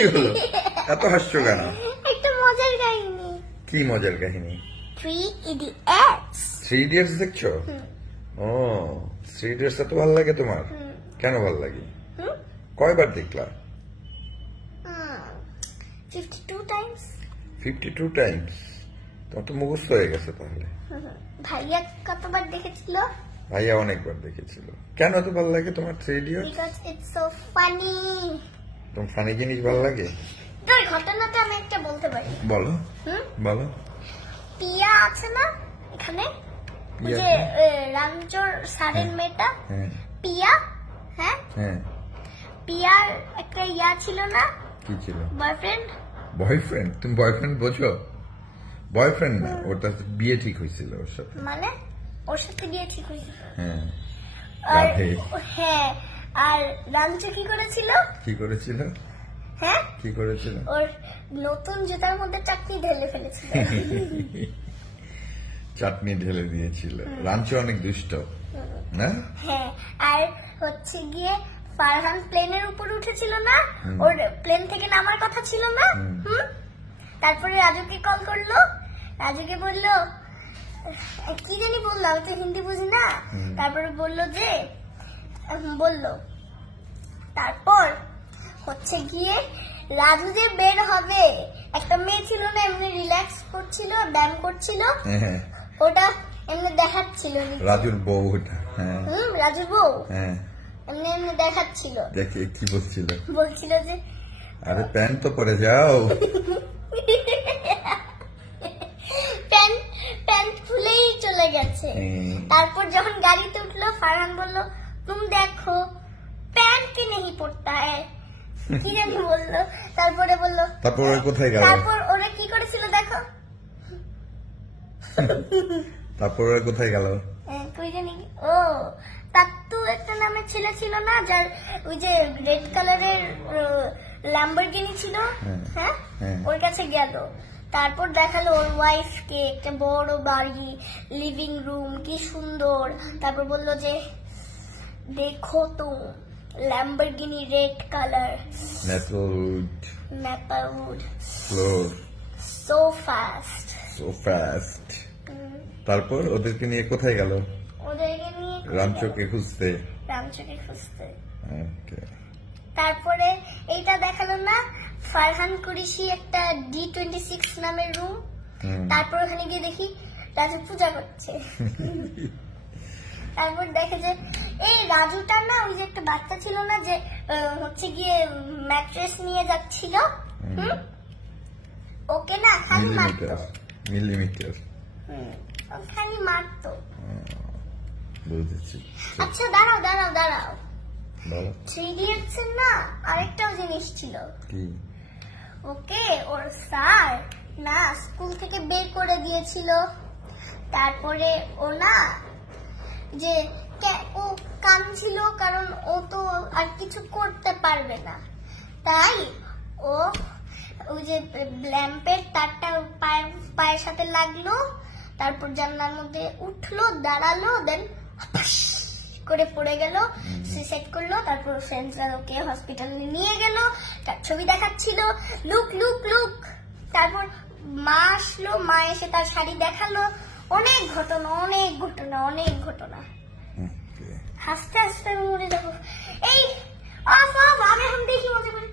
কি হলো এত হাসছো কেন? একটা মজার কাহিনী। কি মজার কাহিনী? 3 Idiots। 3 Idiots দেখছো? ও 3 Idiots এত ভালো লাগে তোমার? কেন ভালো লাগে? কয়বার দেখলা? 52 টাইমস। 52 টাইমস? তোমার তো মুখস্থ হয়ে গেছে তাহলে। ভাইয়া কতবার দেখেছিল? ভাইয়া অনেকবার দেখেছিল। কেন এত ভালো লাগে তোমার 3 Idiots? Because it's so funny। তোমার ফানি জিনিস ভালো লাগে? তোর ঘটনাটা আমি একটা বলতে পারি। বলো বলো। পিয়া আছে না এখানে, ওই যে রামচোর স্যারের মেয়েটা পিয়া, হ্যাঁ পিয়ার একটা ইয়া ছিল না? কি ছিল? বয়ফ্রেন্ড। বয়ফ্রেন্ড? তুমি বয়ফ্রেন্ড বোঝো? বয়ফ্রেন্ড না, ওটা বিয়ে ঠিক হয়েছিল ওর সাথে। মানে ওর সাথে বিয়ে ঠিক হয়েছিল? হ্যাঁ। হ্যাঁ, আর রামচো কি করেছিল? কি করেছিল? হ্যাঁ কি করেছিল? ওর নতুন জুতার মধ্যে চাটনি ঢেলে ফেলেছিল। চাটনি ঢেলে দিয়েছিল। রাঞ্চো অনেক দুষ্ট না? হ্যাঁ, আর হচ্ছে গিয়ে ফারহান প্লেনের উপর উঠেছিল না, ওর প্লেন থেকে নামার কথা ছিল না। তারপরে রাজুকে কল করলো, রাজুকে বললো কি জানি বললো, আমি তো হিন্দি বুঝি না। তারপরে বললো যে তারপর হচ্ছে গিয়ে রাজু যে বের হবে, একটা মেয়ে ছিল না এমনি রিল্যাক্স করছিল, ব্যায়াম করছিল, ওটা এমনি দেখাচ্ছিল রাজুর বউ। ওটা রাজুর বউ হ্যাঁ এমনি এমনি দেখাচ্ছিল। দেখে কি বলছিল? বলছিল যে আরে প্যান্ট তো পরে যাও। প্যান্ট খুলেই চলে গেছে। তারপর যখন গাড়িতে উঠলো, ফারহান বললো তুমি দেখো প্যান্ট কি नहीं পড়তা है, কি জানি বললো। তারপরে বললো তারপর ওরা কোথায় গেল? তারপর ওরা কি করেছিল দেখো। তারপর ওরা কোথায় গেল? কই জানি, ও তাত্তু একটা নামের ছেলে ছিল না, যার ওই যে রেড কালারের ল্যাম্বরগিনি ছিল, হ্যাঁ ওর কাছে গেল। তারপর দেখালো ওর ওয়াইফকে একটা বড় বাড়ি, লিভিং রুম, কি সুন্দর। তারপর বললো যে দেখো তো Lamborghini red colour, maplewood floor, so fast. তারপর ওদেরকে নিয়ে কোথায় গেল? ওদেরকে নিয়ে রামচোকে খুঁজতে। তারপরে এইটা দেখালো না, ফারহান কুরেশি একটা D26 নামের রুম। তারপর ওখানে গিয়ে দেখি রাজু পূজা করছে। তারপর দেখে যে এই রাজুটা না, ওই যে একটা বাচ্চা ছিল না যে হচ্ছে গিয়ে ম্যাট্রেস নিয়ে যাচ্ছিল, ওকে না খালি মারতো। খালি মারতো। আচ্ছা দাঁড়াও 3 Idiots এর না আরেকটাও জিনিস ছিল। ওকে ওর স্যার না স্কুল থেকে বের করে দিয়েছিল। তারপরে ও না যে ও কাঁদছিল, কারণ ও তো আর কিছু করতে পারবে না, তাই ও ওই যে ল্যাম্পের তারটা পায়ের সাথে লাগলো, তারপর জানলার মধ্যে উঠলো, দাঁড়ালো, দেন করে পড়ে গেল, সুইসাইড করলো। তারপর ফ্রেন্ডসরা ওকে হসপিটালে নিয়ে গেল, তার ছবি দেখাচ্ছিল, লুক। তারপর মা আসলো, মা এসে তার শাড়ি দেখালো, অনেক ঘটনা। হাসতে হাসতে মরে যাবো। এই আমি এখন দেখি মজা করে।